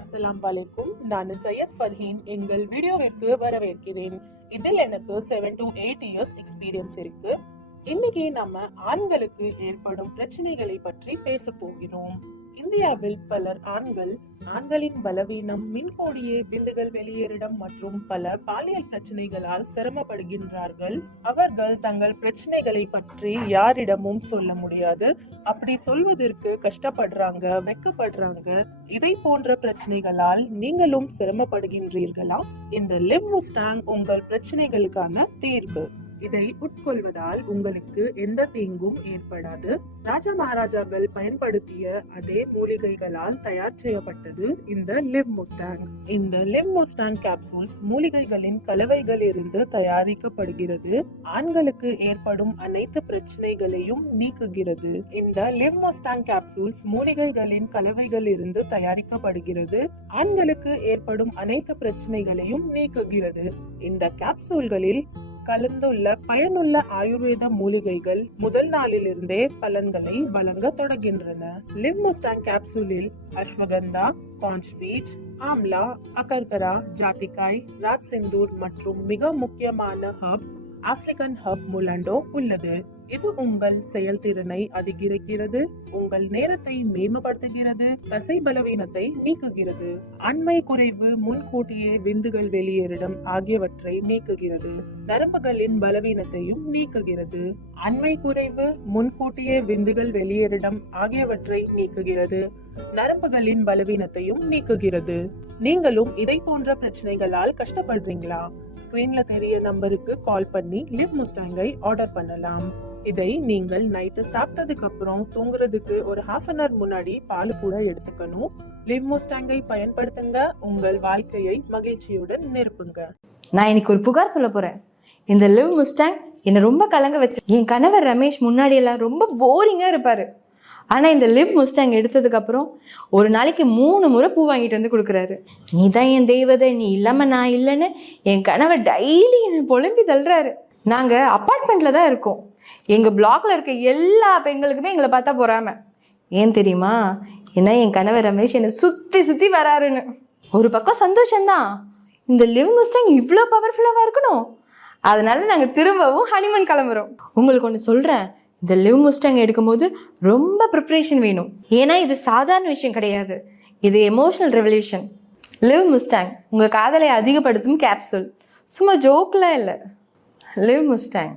அஸ்ஸலாமு அலைக்கும். நான் சையத் ஃபர்ஹீன். எங்கள் வீடியோவிற்கு வரவேற்கிறேன். இதில் எனக்கு 7 to 8 இயர்ஸ் எக்ஸ்பீரியன்ஸ் இருக்கு. இன்னைக்கு நம்ம ஆண்களுக்கு ஏற்படும் பிரச்சனைகளை பற்றி பேச போகிறோம். இந்தியாவில் பலர் ஆண்களின் பலவீனம், மின்கோடியே, விந்துகள் வெளியேறிடம் மற்றும் பல பாலியல் பிரச்சனைகளால் சிரமப்படுகின்றார்கள். அவர்கள் தங்கள் பிரச்சனைகளை பற்றி யாரிடமும் சொல்ல முடியாது. அப்படி சொல்வதற்கு கஷ்டப்படுறாங்க, வெக்கப்படுறாங்க. இதை போன்ற பிரச்சனைகளால் நீங்களும் சிரமப்படுகின்றீர்களா? இந்த லிவ் முஸ்டாங் உங்கள் பிரச்சனைகளுக்கான தீர்வு. இதை உட்கொள்வதால் உங்களுக்கு எந்த தீங்கும் ஏற்படாது. ராஜா மகாராஜாக்கள் பயன்படுத்திய அதே மூலிகைகளால் தயார் செய்யப்பட்டது இந்த லிவ் முஸ்டாங். இந்த லிவ் முஸ்டாங் கேப்சூல்ஸ் மூலிகைகளின் கலவைகள் இருந்து தயாரிக்கப்படுகிறது. ஆண்களுக்கு ஏற்படும் அனைத்து பிரச்சனைகளையும் நீக்குகிறது. இந்த லிவ் முஸ்டாங் கேப்சூல்ஸ் மூலிகைகளின் கலவைகள் இருந்து தயாரிக்கப்படுகிறது. ஆண்களுக்கு ஏற்படும் அனைத்து பிரச்சனைகளையும் நீக்குகிறது. இந்த கேப்சூல்களில் கலந்துள்ள பயனுள்ள ஆயுர்வேத மூலிகைகள் முதல் நாளிலிருந்தே பலன்களை வழங்க தொடங்குகின்றன. லிவ் முஸ்டாங் கேப்சூலில் அஸ்வகந்தா, காஞ்ச் பீச், ஆம்லா, அகர்கரா, ஜாதிக்காய், ராஜ் சிந்தூர் மற்றும் மிக முக்கியமான ஹர்ப் ஆப்பிரிக்கன் ஹர்ப் முலாண்டோ உள்ளது. இது உங்கள் செயல்திறனை அதிகரிக்கிறது, உங்கள் நேரத்தை மேம்படுத்துகிறது, தசை பலவீனத்தை நீக்குகிறது, ஆண்மை குறைவு, முன்கூட்டியே விந்துகள் வெளியேறிடம் ஆகியவற்றை நீக்குகிறது, நரம்புகளின் பலவீனத்தையும் நீக்குகிறது. ஆண்மை குறைவு, முன்கூட்டியே விந்துகள் வெளியேறிடம் ஆகியவற்றை நீக்குகிறது, நரம்புகளின் பலவீனத்தையும் நீக்குகிறது. நீங்களும் இதை போன்ற பிரச்சனைகளால் கஷ்டப்படுறீங்களா? ஸ்கிரீன்ல தெரிய நம்பருக்கு கால் பண்ணி லிவ் முஸ்டாங்கை ஆர்டர் பண்ணலாம். இதை நீங்கள் நைட்டு சாப்பிட்டதுக்கு அப்புறம் தூங்குறதுக்கு ஒரு ½ an hour முன்னாடி பால் கூட எடுத்துக்கணும். லிவ் முஸ்டாங்கை பயன்படுத்துங்க, உங்கள் வாழ்க்கையை மகிழ்ச்சியுடன் நிரப்புங்க. நான் இன்னைக்கு ஒரு புகார் சொல்ல போறேன். இந்த லிவ் முஸ்டாங் என்னை ரொம்ப கலங்க வச்சு. என் கணவர் ரமேஷ் முன்னாடி எல்லாம் ரொம்ப போரிங்கா இருப்பாரு. ஆனா இந்த லிவ் முஸ்டாங் எடுத்ததுக்கு அப்புறம் ஒரு நாளைக்கு 3 முறை பூ வாங்கிட்டு வந்து கொடுக்குறாரு. நீ தான் என் தெய்வதை, நீ இல்லாம நான் இல்லைன்னு என் கணவர் டெய்லி என்னை புலம்பி தள்ளுறாரு. நாங்க அப்பார்ட்மெண்ட்ல தான் இருக்கோம். எங்க பிளாக்ல இருக்க எல்லா பெண்களுக்குமே எங்களை பார்த்தா பொறாம. ஏன் தெரியுமா? ஏன்னா என் கணவர் ரமேஷ் என்னை சுத்தி சுத்தி வராருன்னு. ஒரு பக்கம் சந்தோஷம்தான், இந்த லிவ் முஸ்டாங் இவ்வளோ பவர்ஃபுல்லாவா இருக்கணும். அதனால நாங்க திரும்பவும் ஹனிமூன் கிளம்புறோம். உங்களுக்கு ஒன்று சொல்றேன், இந்த லிவ் முஸ்டாங் எடுக்கும்போது ரொம்ப ப்ரிப்ரேஷன் வேணும். ஏன்னா இது சாதாரண விஷயம் கிடையாது, இது எமோஷனல் ரெவல்யூஷன். லிவ் முஸ்டாங் உங்க காதலை அதிகப்படுத்தும் கேப்சூல், சும்மா ஜோக்லாம் இல்லை. Live Mustang.